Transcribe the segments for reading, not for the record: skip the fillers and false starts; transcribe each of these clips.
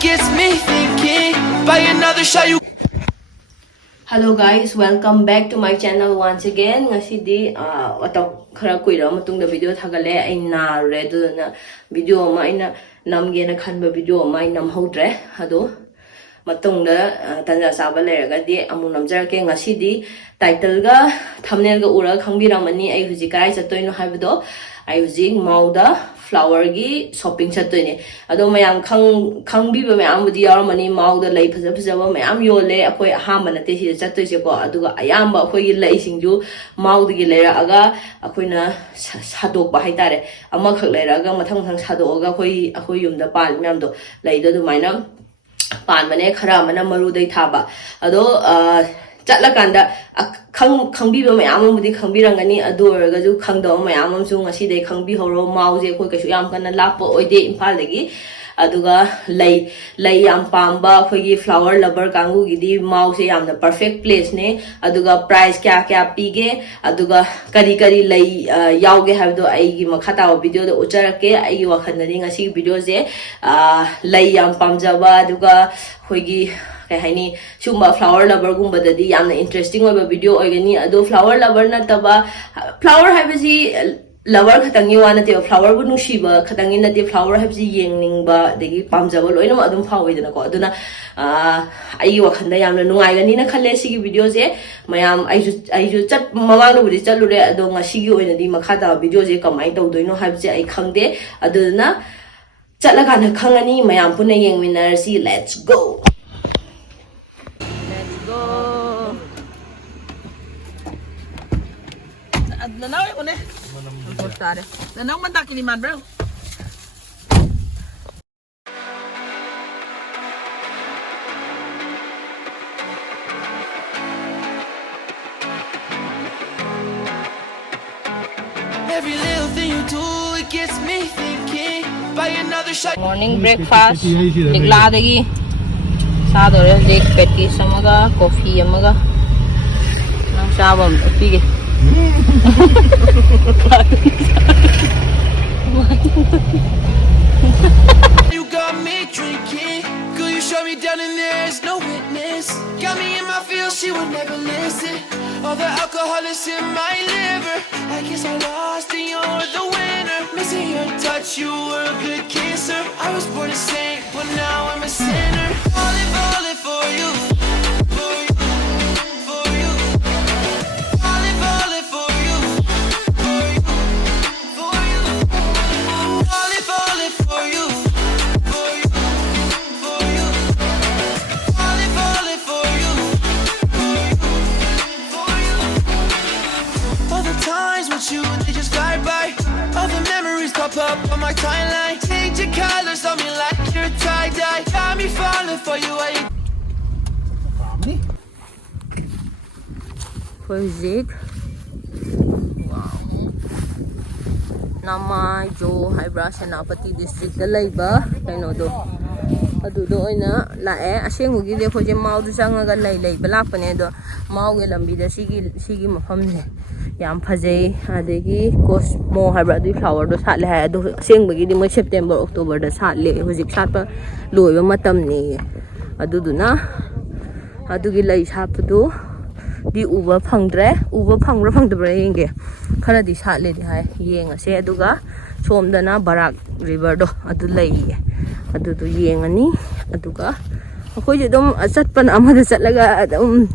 gets me thinking. Buy another shot, you. Hello guys, welcome back to my channel once again. Ngasidi khara kuira matungda video thagale ai narure aduna video ma ina namge na khanba video ma nam hodre ado matungda tanja saba leraga di amu namjarake ngasidi title ga thumbnail ga ura khangbiramani ai huji kai chatoino haibdo ai huji mauda flower gi shopping chatoine ado mayam khangbi ba mayam budi yaramani mauda lai phaja phaja ba mayam yole akoi ahamba nate hi chatoise ko aduga ayamba akoi gi lai singju mauda gi lera aga akoina sadok ba haitare ama khak lera aga mathang thang sadok aga akoi yumda pal mayam do lai do du maina pan mane khara mana maru dai thaba ado chatla kanda khangbi ba mayam amudi khangbirangani adu oraga ju khangdaw mayam amsu ngasi dei khangbi horo mause khoi kasu yam kana lappo oide imphal dagi aduga lay yam pamba khoi gi flower lover kangu gi di mause yam the perfect place ne aduga price kya pige aduga kari lay yauge habdo ai gi makhata video do ucharake ai wakhanani ngasi video je lay yam pamjaba aduga khoi gi haini sumba flower lover gumba dadi yamna interesting oiba video oigani ado flower lover na taba flower habisi lover khatangi wana te flower bu nushiba khatangi na te flower habisi yengningba degi pamjaba loina ma adum phawidana ko aduna ai wakhanda yamna nungai gani na khalle sigi video je mayam aiju chat mamang no budi chalure ado ngasi gi oina di makhada video je kamai tawdoino habisi ai khangde aduna chatlaga na khangani mayam puna yengwinar si let's go. Nanaw ko ne. Tare. Nanaw man ta kini man bro. Every little thing you do, it gets me thinking. Buy another shot. Morning breakfast digla dagi sadore leg patty samaga coffee amaga nang sabam pige You got me drinking. Girl, you shut me down and there's no witness. Got me in my feels, she would never listen. All the alcohol is in my liver. I guess I lost and you're the winner. Missing your touch, you were a good kisser. I was born a saint, but now I'm a sinner. Falling for you. For you. For you. Falling for you. For you. For you. Falling for you. For you. For you. Falling for you. For you. For you. All the times with you, they just fly by. All the memories pop up on my timeline. Change your colors on me like you're a tie-dye. Got me falling for you. Zig. Wow. Naamai Zho haibra Senapati district da laiba kaino do adu do oina lae asenghugi de khoje mau du changaga lai balakpane do mau ge lambi da sigi mafam ne yam phajai adegi cosmo haibra du flower do satle ha adu asenghugi di mo September October da satle hojik satpa loiba matam ni aduduna adugi lai sapdu di uba phangdre uba phangra phangdbre yenge khara di satle di hai yenga se aduga somdana barak river do adu lai adu du yengani aduga akoi je dom chatpan amada chatlaga adum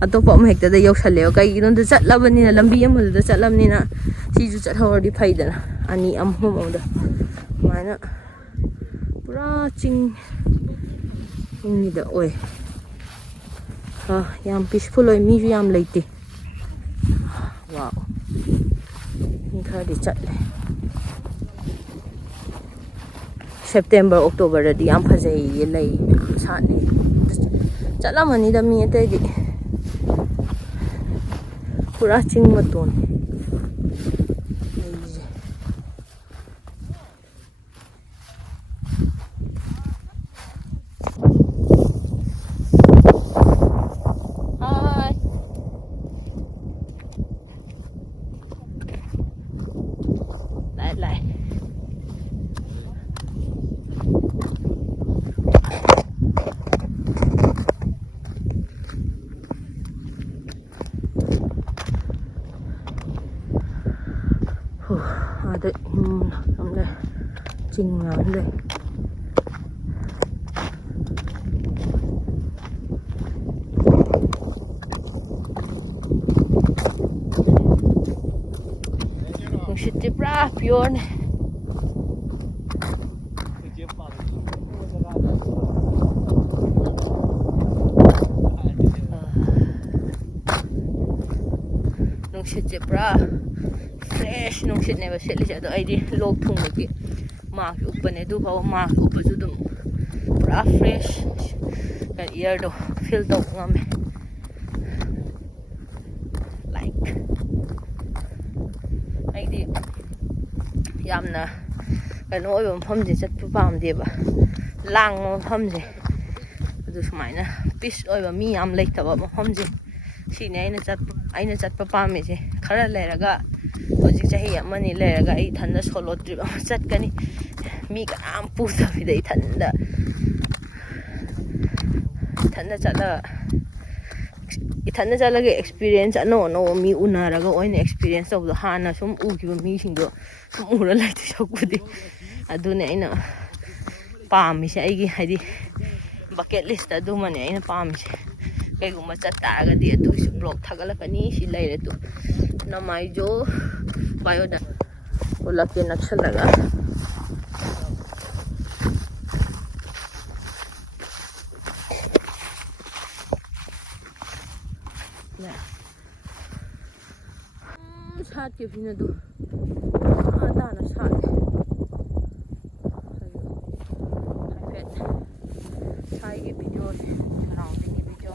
atopa ma hekta da yoksale kai ginon da chatlabani na lambi amada da chatlamni na siju chathawdi phaidana ani amhum amda mana pura ching ni da oi yam peaceful oi mi yam leite wow ni khadi chatle September October da yam phajai ye lai satni chatlamani da mi atai di pura ching maton chinh lắm rồi. Cũng sẽ tiếp ra pure này. Nung shit je bra fresh nung shit never shit li ai di log thung ki mark upane du ba mark up ju dum bra fresh kan air do feel do ngam like ai di yamna kan oi bam pham je chat pam de ba lang pham je du smai na peace oi ba mi am lek ta ba pham je sini aina chat papa me je khara leraga hoji chahi amani leraga ai thanda solo trip chat kani mi ka am pu da bi dai thanda chala ge experience no mi unaraga oine experience of the hana sum u ki mi sing do sum ura lai tu sakudi adune aina pam se ai gi hadi bucket list adu mane aina pam se kaiguma chatta di atu su blog thagala kani si laire tu Naamai Zho bioda ulake naksalaga ya sat ke bina du ada na sat sai ke video surrounding ke video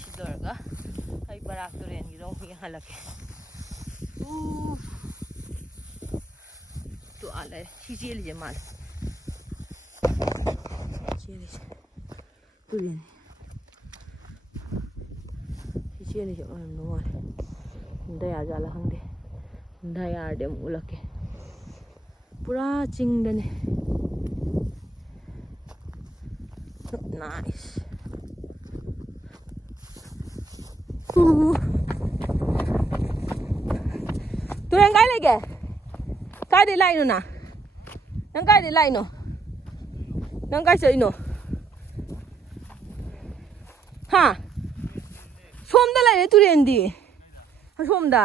Sidorga ay barak to rin gidong halake to ala sijeli je mal sijeli to rin sijeli je on no wale ndaya jala hangde ndaya dem ulake pura chingdane nice. Tulen kai lege kai de lai no na nang kai de lai no nang kai sei no ha som da lai tulen di som da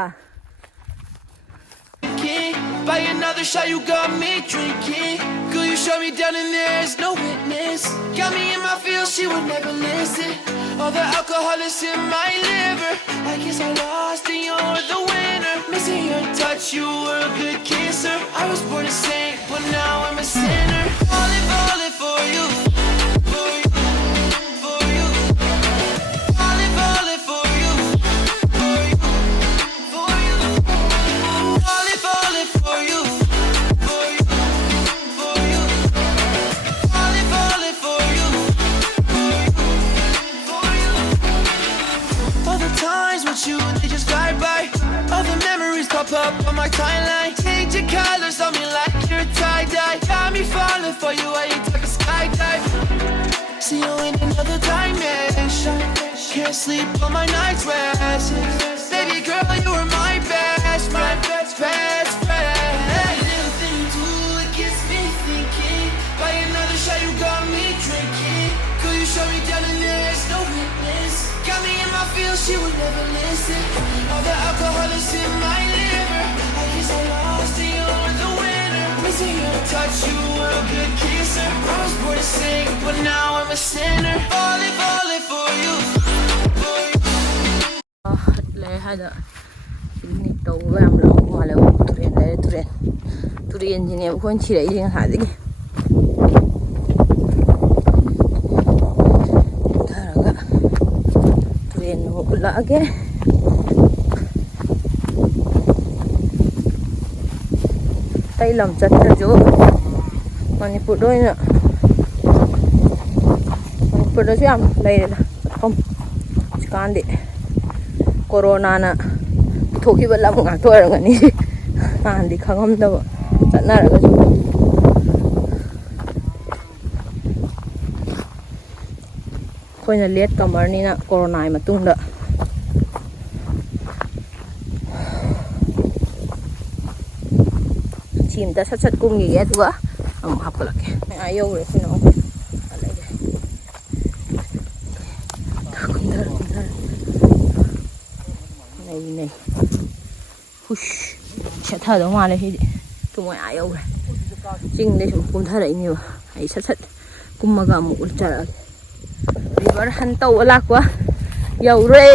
by another shot you got me drinking. Girl, you shut me down and there's no witness. Got me in my feels, she would never listen. All the alcohol is in my liver. I guess I lost and you're the winner. Missing your touch, you were a good kisser. I was born a saint, but now I'm a sinner. Falling for you. For you, for you. Falling for you. For you, for you. Falling for you. For you, for you. Falling for you. For you. All the times with you, they just fly by. All the memories pop up on my timeline. Change your colors on me like you're a tie-dye. Got me falling for you, I ain't talking skydive. See you in another dimension. Can't sleep on my night's rest. Baby girl, you were my best friend. Best friend. Little thing you do, it gets me thinking. By another shot, you got me drinking. Could you shut me down and there's no witness? Got me in my feels, she would never listen. All the alcohol is in my liver. I guess I lost and you're the winner. Missing your touch, you were a good kisser. I was born to sing, but now I'm a sinner. Falling for you. For you. Lấy hai đợt scenic đầu vàng lẩu hoa lẩu turian gì nè con chỉ đấy riêng hả gì thà là turian nó cũng lạ cái tay làm chặt cho chỗ Manipur đôi nữa Manipur đó chứ am đây là không can đi Corona na thoki bala mo nga to ra ni andi khangam da chana ra ga ꯑꯩꯈꯣꯏꯅ late ꯀꯃꯔꯅꯤꯅ ꯀꯣꯔꯣꯅꯥꯒꯤ ꯃꯇꯨꯡꯗ ꯁꯤ ꯑꯃꯇ ꯁꯠ ꯁꯠ ꯀꯨꯝꯈꯤꯒꯦ ꯑꯗꯨꯒ ꯑꯃꯨꯛ ꯍꯥꯞꯀꯠꯂꯛꯀꯦ ꯌꯧꯔꯦ ꯁꯤꯅ ꯅꯩ ꯍꯨꯁ ꯁꯦꯠꯊꯗꯧ ꯃꯥꯜꯂꯦ ꯁꯤꯗꯤ ꯇꯨꯡ ꯌꯧꯔꯦ ꯆꯤꯡꯗꯩ ꯁꯨꯝ ꯀꯨꯝꯊꯔꯛꯏꯅꯦꯕ ꯑꯩ ꯁꯠ ꯁꯠ ꯀꯨꯝꯃꯒ ꯑꯃꯨꯛ ꯎꯠꯆꯔꯛꯑꯒꯦ ꯔꯤꯚꯔ ꯍꯟ ꯇꯧꯕ ꯂꯥꯛꯄ ꯌꯧꯔꯦ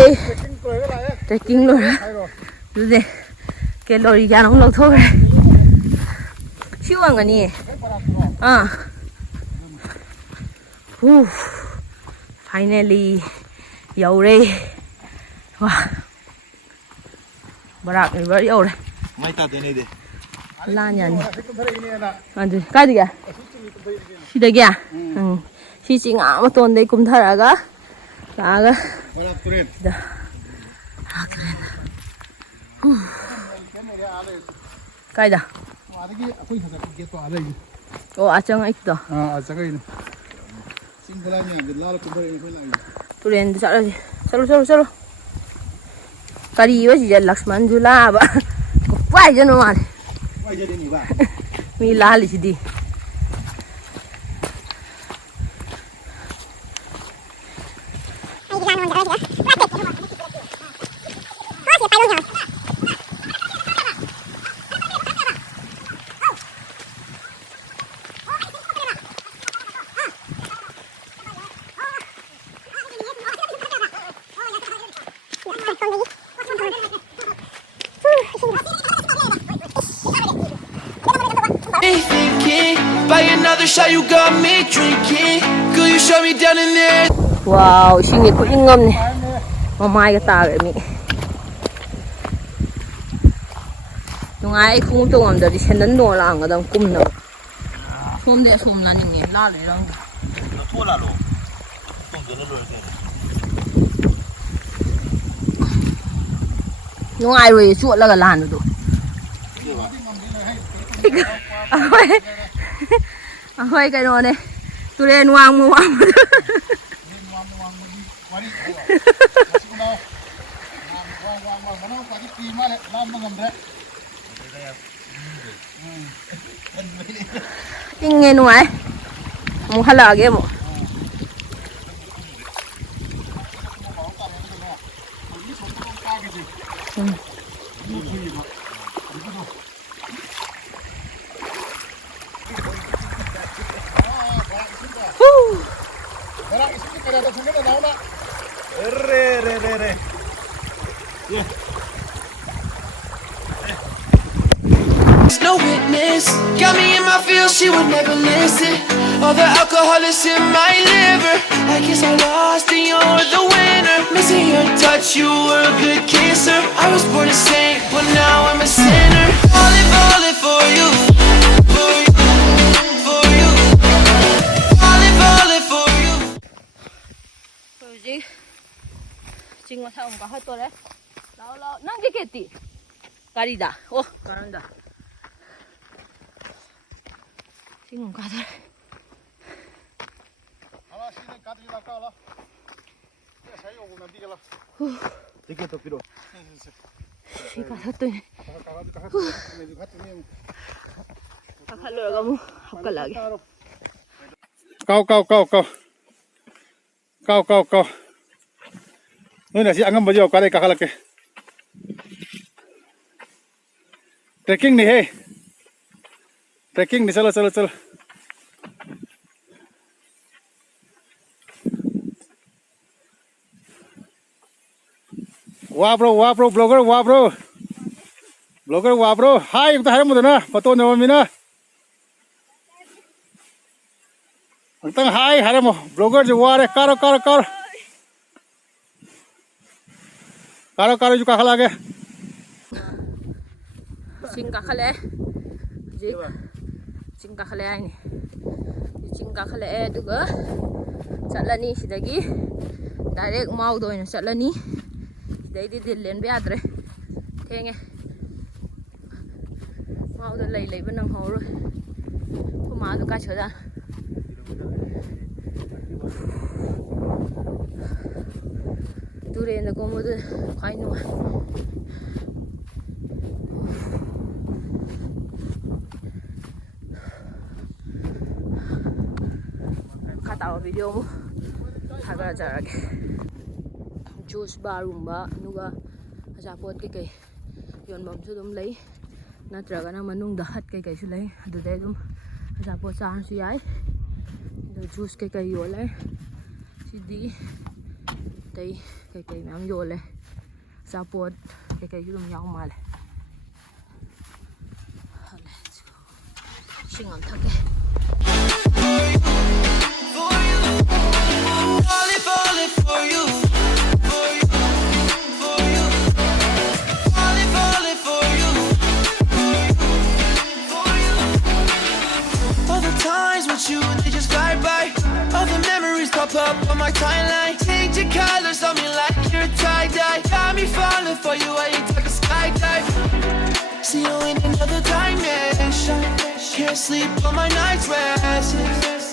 ꯇ꯭ꯔꯦꯛꯀꯤꯡ ꯂꯣꯏꯔꯦ ꯑꯗꯨꯗꯤ ꯀꯦꯂꯣꯔꯤ ꯀꯌꯥꯅꯣꯝ ꯂꯧꯊꯣꯛꯈ꯭ꯔꯦ ꯁꯤ ꯑꯣꯏꯔꯝꯒꯅꯤꯌꯦ ꯐꯥꯏꯅꯦꯜꯂꯤ ꯌꯧꯔꯦ ꯋꯥ ꯕꯔꯥꯛ ꯔꯤꯚꯔ ꯌꯧꯔꯦ ꯃꯥꯏ ꯇꯥꯗꯦꯅꯦꯗꯤ ꯂꯥꯟ ꯌꯥꯅꯤ ꯑꯗꯨ ꯀꯥꯏꯗꯒꯤ ꯁꯤꯗꯒꯤ ꯁꯤ ꯆꯤꯡ ꯃꯇꯣꯟꯗꯩ ꯀꯨꯝꯊꯔꯛꯑꯒ ꯂꯥꯛꯑꯒ ꯁꯤꯗ ꯀꯥꯏꯗ ꯑꯣ ꯑꯆꯪꯉꯛꯏꯗꯣ ꯇꯨꯔꯦꯟꯗ ꯆꯠꯂꯁꯤ ꯆꯠꯂꯣ ꯀꯔꯤꯕ ꯁꯤꯁꯦ ꯂꯛꯁꯃꯟꯁꯨ ꯂꯥꯛꯑꯕ ꯄꯥꯏꯖꯅꯨ ꯃꯥꯜꯂꯦ ꯃꯤ ꯂꯥꯜꯂꯤꯁꯤꯗꯤ Buy another shot, you got me drinking. Girl, you shut me down in there. Wow, ising이 꿀잉 없네. Mamaya tayo mi. Nung ay kung tungam dari sendan do lang adam kumna. Som de som na ninge lalo lang. Thua lalo. Tong de lo ke. Nung ay ro chu la ga lan do. Ahoy cái đồ này tôi lên ngoan mua ngoan nghe nuôi muốn hay là cái một No witness, got me in my feels, she would never listen. All the alcohol is in my liver. I guess I lost and you're the winner. Missing your touch, you were a good kisser. I was born a saint, but now I'm a sinner. Falling for you, for you, for you. Falling for you. Rồi 지금 사온 거 하더래. 나올라 남기겠디. 가리다. 오, 가란다. 지금 가더래. Tiket to piro. 시가 샀더니. 아칼로가 뭐 헛갈라게. Kau. Ini nasi angam baju kau ada kakak lagi. Trekking nih he. Trekking nih chalo. Wah bro, blogger wah bro. Hai, kita hari muda na, foto nyawa mina. Antang hai, hari mo, blogger juga ada, karo. Karo juga kakak lagi. 징가칼레 징가칼레 아니 징가칼레 두고 ꯆꯠꯂꯅꯤ 시ꯗꯒꯤ 다이렉 마우도 오이나 ꯆꯠꯂꯅꯤ 시ꯗꯩꯗꯤ ꯗꯤꯜꯂꯦꯟꯕ ꯌꯥꯗ꯭ꯔꯦ ꯊꯦꯡꯉꯦ 마우도 ꯂꯩꯕ ꯅꯪꯍꯧꯔꯣꯏ ꯈꯨꯃꯥꯗꯣ ꯀꯥꯏ ꯆꯠꯈ꯭ꯔꯖꯥꯠꯅꯣ Turenda komodo khwai nuai khatawa video mu thaga jarage juice bar rumba nuga ajapot kai yonbam su dum lei natraga na manungda hat kai su lei adudai dum ajapot chan su yai do juice kai yolai sidi tay kai mam yolai ajapot kai su dum yaw male let's go singam thake Falling for you, for you, for you. Falling for you, for you. All the times with you, they just fly by. All the memories pop up on my timeline. Change your colors on me like you're a tie-dye. Got me falling for you, I ain't talking skydive. See you in another dimension. Can't sleep on my night's rest.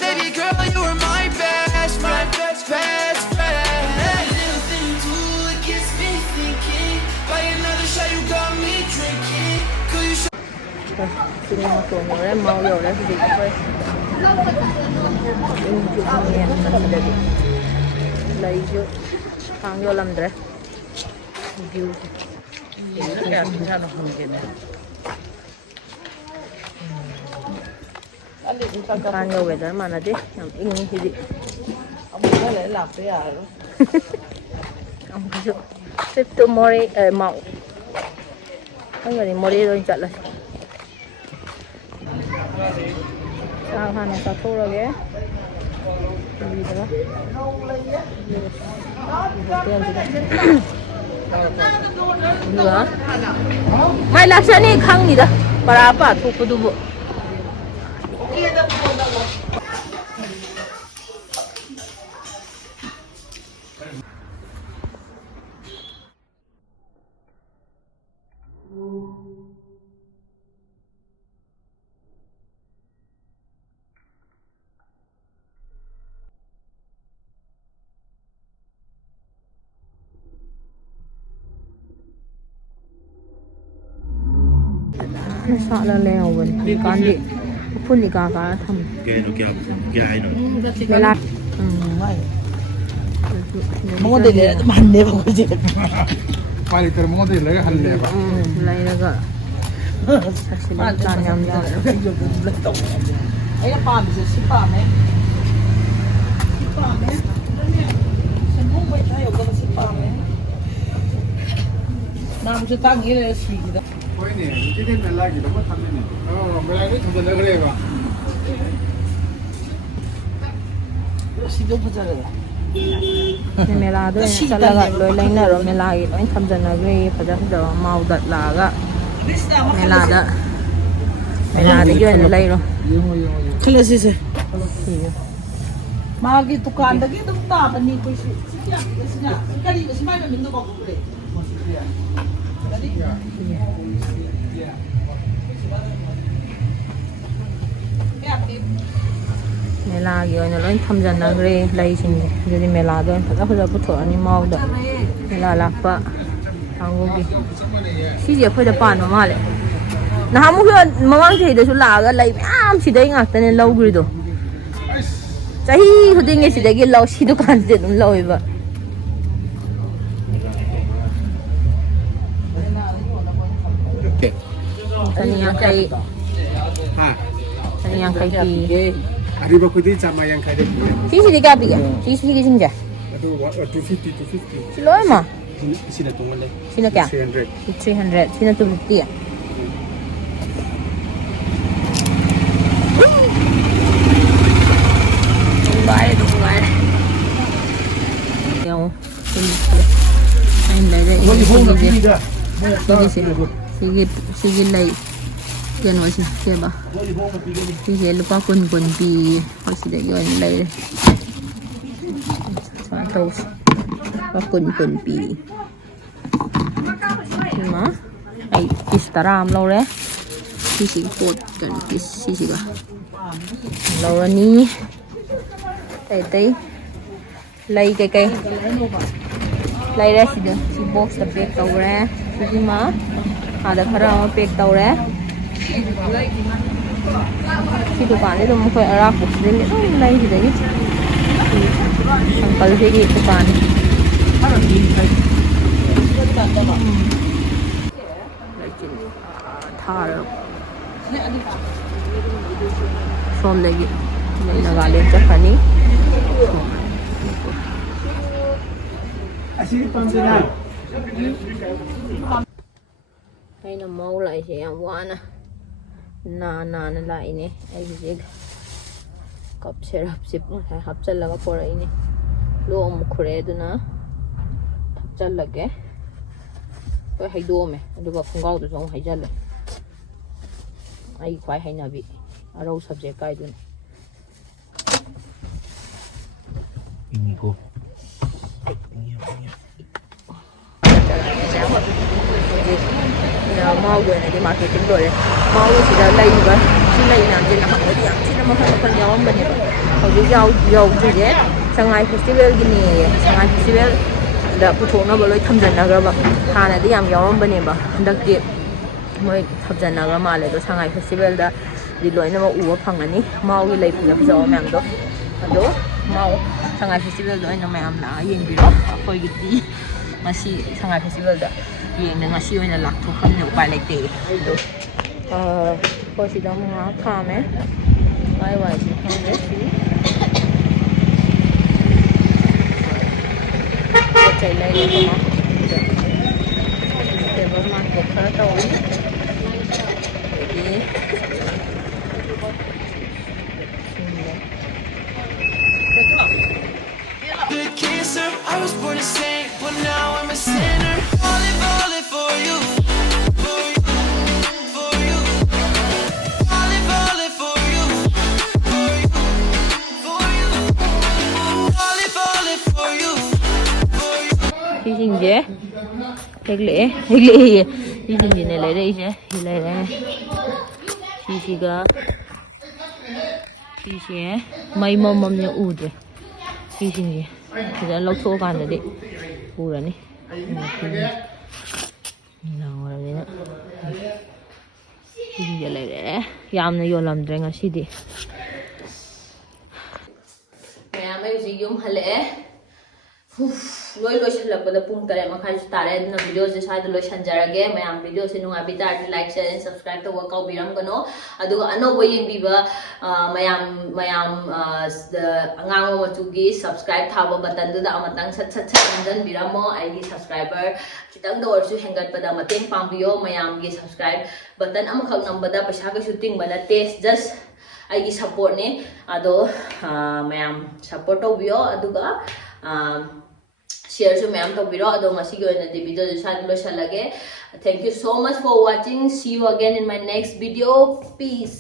Baby girl, you were my best friend, best friend. That little thing too, it gets me thinking. By another shot, you got me drinking. Could you show xin một số người mau rồi đấy thì phải lấy chứ hàng vô làm đấy view hàng vô về đó mà là chứ làm in thì gì ông có lẽ làm thế à ông cứ tiếp tục mori màu cái người mori rồi chặt lại sao hàng này sao thô rồi kìa gì đó nữa mai lạc sẽ đi khăng gì đó bà bà thuộc cái đồ bộ sợ là leo vẫn đi con đi phun đi cả thầm cái nó kia ai rồi mẹ lạc không có để mình để vào cái gì Pali termo de lega halle ba. lấy ra gỡ mà chán nhầm ra ấy là palm gì ship palm ấy ship palm ấy xem không phải thay ở con ship palm ấy nam chưa tăng nghĩa là gì đó Koi ne, kiti mela ki mo thamme ne. Mela ni thudal lagre ba. ship đâu phải rồi mẹ làด้วยจะละกันเลยเลยเนี่ยเราเมลาอีกทำจันทร์เลยพอจะเดี๋ยวเมาดัดลาก็เมลาเดี๋ยวยืนเลยเนาะ Klase se. Magi tukan dagi dum ta pani ko si. Sina. Kali ko simay na mindo ko kule. Kali.เมลาอยู่เนี่ยเราทำจันทร์เลยเลยสิ่งเดี๋ยวเมลาด้วยพอจะพูดถึงอันนี้เมาดัดเมลาลักปะทางกูดิที่เดี๋ยวพอจะป่านมาเลยนะฮะมึงคือมาว่างที่เดี๋ยวชุลาก็เลยสิได้งักแต่เนี่ยเรากรีดจะฮีเขาดิ้งไงสิได้กินเราสิดูการเด็ดมันเราอีกแบบอันนี้ยังใครอันนี้ยังใครปีArriba ko din sama yang kaya dia. ที่สิได้กับปีอ่ะที่สิได้กินจ้ะ Aduh 250 สิร้อยมั้ง Sina tungal le. สินะแก 300. 300สินะ250อ่ะเดี๋ยวกินให้เลยได้อีกsige lay yan was diba sige lupa kun pi o sige yon lay sa toast pa kun pi ma ay istaram lo re sisi pot kan sisi ga lo ni tay lay kai ꯂꯩꯔꯦ ꯁꯤꯗ ꯁꯤ ꯕꯣꯛꯁꯇ ꯄꯦꯛ ꯇꯧꯔꯦ ꯁꯤꯁꯤꯃ ꯑꯥꯗ ꯈꯔ ꯑꯃ ꯄꯦꯛ ꯇꯧꯔꯦ ꯁꯤ ꯗꯨꯀꯥꯟꯁꯦ ꯑꯗꯨꯝ ꯑꯩꯈꯣꯏ ꯑꯔꯥꯛꯄ ꯈꯨꯗꯤꯡꯒꯤ ꯑꯗꯨꯝ ꯂꯩ ꯁꯤꯗꯒꯤ ꯑꯪꯀꯜꯁꯤꯒꯤ ꯗꯨꯀꯥꯟ ꯊꯥꯔ ꯁꯣꯝꯗꯒꯤ ꯅꯥꯒꯥꯂꯦꯟ ꯆꯠꯈ꯭ꯔꯅꯤ ꯑꯩꯅ ꯃꯧ ꯂꯥꯛꯏꯁꯦ ꯌꯥꯝ ꯋꯥꯅ ꯅꯥꯅ ꯂꯥꯛꯏꯅꯦ ꯑꯩꯒꯤꯁꯦ ꯀꯞ ꯁꯦꯔꯞꯁꯦ ꯉꯁꯥꯏ ꯍꯥꯞꯆꯜꯂꯒ ꯄꯣꯔꯛꯏꯅꯦ ꯂꯣꯛ ꯑꯃꯨꯛ ꯈꯨꯔꯛꯑꯦ ꯑꯗꯨꯅ ꯊꯛꯆꯜꯂꯒꯦ ꯍꯣꯏ ꯍꯩꯗꯣꯛꯑꯝꯃꯦ ꯑꯗꯨꯒ ꯈꯣꯡꯒ꯭ꯔꯥꯎꯗꯨꯁꯨ ꯑꯃꯨꯛ ꯍꯩꯖꯜꯂꯦ ꯑꯩ ꯈ꯭ꯋꯥꯏ ꯍꯩꯅꯕꯤ ꯑꯔꯧ ꯁꯕꯖꯦꯛ ꯀꯥꯏꯗꯨꯅꯤ ꯏꯪꯉꯤꯀꯣ ꯃꯥꯎꯒꯤ ꯑꯣꯏꯅꯗꯤ ꯃꯥꯔꯀꯦꯇꯤꯡ ꯂꯣꯏꯔꯦ ꯃꯥꯎꯒꯤ ꯁꯤꯗ ꯂꯩꯔꯤꯕ ꯁꯤ ꯂꯩ ꯃꯌꯥꯝꯁꯦ ꯅꯍꯥꯟꯋꯥꯏꯗꯤ ꯌꯥꯝ ꯊꯤꯅ ꯃꯈꯜ ꯃꯈꯜ ꯌꯥꯎꯔꯝꯕꯅꯦꯕ ꯍꯧꯖꯤꯛ ꯌꯧꯗ꯭ꯔꯤꯁꯦ ꯁꯉꯥꯏ ꯐꯦꯁꯇꯤꯚꯦꯜꯒꯤꯅꯦꯌꯦ ꯁꯉꯥꯏ ꯐꯦꯁꯇꯤꯚꯦꯜꯗ ꯄꯨꯊꯣꯛꯅꯕ ꯂꯣই ꯊꯝꯖꯟꯅꯈ꯭ꯔꯕ ꯍꯥꯟꯅꯗꯤ ꯌꯥꯝ ꯌꯥꯎꯔꯝꯕꯅꯦꯕ ꯍꯟꯗꯛꯇꯤ ꯃꯣꯏ ꯊꯝꯖꯟꯅꯈ꯭ꯔ ꯃꯥꯜꯂꯦ ꯑꯗꯣ ꯁꯉꯥꯏ ꯐꯦꯁꯇꯤꯚꯦꯜꯗꯗꯤ ꯂꯣꯏꯅꯃꯛ ꯎꯕ ꯐꯪꯒꯅꯤ ꯃꯥꯎꯒꯤ ꯂꯩ ꯐꯖ ꯐꯖꯕ ꯃꯌꯥꯝꯗꯣ ꯑꯗꯣ ꯃꯥꯎ ꯁꯉꯥꯏ ꯐꯦꯁꯇꯤꯚꯦꯜꯗ ꯑꯣꯏꯅ ꯃꯌꯥꯝ ꯂꯥꯛꯑ ꯌꯦꯡꯕꯤꯔꯣ ꯑꯩꯈꯣꯏꯒꯤꯗꯤ ꯉꯁꯤ ꯁꯉꯥꯏ ꯐꯦꯁꯇꯤꯚꯦꯜꯗ ꯉꯁꯤ ꯑꯣꯏꯅ ꯂꯥꯛꯊꯣꯛꯈ꯭ꯔꯕꯅꯤꯅ ꯎꯄꯥꯏ ꯂꯩꯇꯦ ꯑꯗꯣ ꯑꯩꯈꯣꯏ ꯁꯤꯗ ꯑꯃꯨꯛ ꯉꯥꯏꯍꯥꯛ ꯈꯥꯝꯃꯦ ꯋꯥꯏ ꯋꯥꯏꯁꯤ ꯈꯪꯗꯦ ꯁꯤ ꯄꯣꯠ ꯆꯩ ꯂꯩꯔꯦꯀꯣ ꯚꯦꯖꯤꯇꯦꯕꯜ ꯃꯥꯔꯀꯦꯠ ꯈꯔ ꯇꯧꯏ ꯑꯗꯒꯤ Good kisser, I was born a saint, but now I'm a sinner. Falling for you, for you, for you. Falling for you, for you, for you. Falling for you, for you. 시신제 해글래 시신제네 레레 이제 레레 시시가 시시에 마이멈멈네 우드 시신제 그냥 럭소간데디 우라니 나오라니나 시신제 레레 ꯌꯥꯝꯅ ꯌꯣꯜꯂꯝꯗ꯭ꯔꯦ ꯉꯁꯤꯗꯤ ꯃꯌꯥꯝ ꯑꯩꯁꯤ ꯌꯨꯝ ꯍꯜꯂꯛꯑꯦ ꯂꯣꯏ ꯂꯣꯏꯁꯤꯜꯂꯛꯄꯗ ꯄꯨꯡ 8:30 ꯇꯥꯔꯦ ꯑꯗꯨꯅ ꯚꯤꯗꯤꯑꯣꯁꯦ ꯁ꯭ꯋꯥꯏꯗ ꯂꯣꯏꯁꯤꯟꯖꯔꯒꯦ ꯃꯌꯥꯝ ꯚꯤꯗꯤꯑꯣꯁꯦ ꯅꯨꯡꯉꯥꯏꯕꯤ ꯇꯥꯔꯗꯤ ꯂꯥꯏꯛ ꯁꯤꯌꯔ ꯑꯦꯟ ꯁꯕꯁꯀ꯭ꯔꯥꯏꯕ ꯇꯧꯕ ꯀꯥꯎꯕꯤꯔꯝꯒꯅꯣ ꯑꯗꯨꯒ ꯑꯅꯧꯕ ꯌꯦꯡꯕꯤꯕ ꯃꯌꯥꯝ ꯑꯉꯥꯡꯕ ꯃꯆꯨꯒꯤ ꯁꯕꯁꯀ꯭ꯔꯥꯏꯕ ꯊꯥꯕ ꯕꯇꯟꯗꯨꯗ ꯑꯃꯇꯪ ꯁꯠ ꯅꯝꯖꯟꯕꯤꯔꯝꯃꯣ ꯑꯩꯒꯤ ꯁꯕꯁꯀ꯭ꯔꯥꯏꯕꯔ ꯈꯤꯇꯪꯗ ꯑꯣꯏꯔꯁꯨ ꯍꯦꯟꯒꯠꯄꯗ ꯃꯇꯦꯡ ꯄꯥꯡꯕꯤꯌꯣ ꯃꯌꯥꯝꯒꯤ ꯁꯕꯁꯀ꯭ꯔꯥꯏꯕ ꯕꯇꯟ ꯑꯃꯈꯛ ꯅꯝꯕꯗ ꯄꯩꯁꯥ ꯀꯩꯁꯨ ꯇꯤꯡꯕ ꯅꯠꯇꯦ ꯖꯁ ꯑꯩꯒꯤ ꯁꯞꯄꯣꯔꯠꯅꯦ ꯑꯗꯣ ꯃꯌꯥꯝ ꯁꯞꯄꯣꯔꯠ ꯇꯧꯕꯤꯌꯣ ꯑꯗꯨꯒ share su mayam tawbiro ado ngasi gi oina di video je side loisalage thank you so much for watching see you again in my next video peace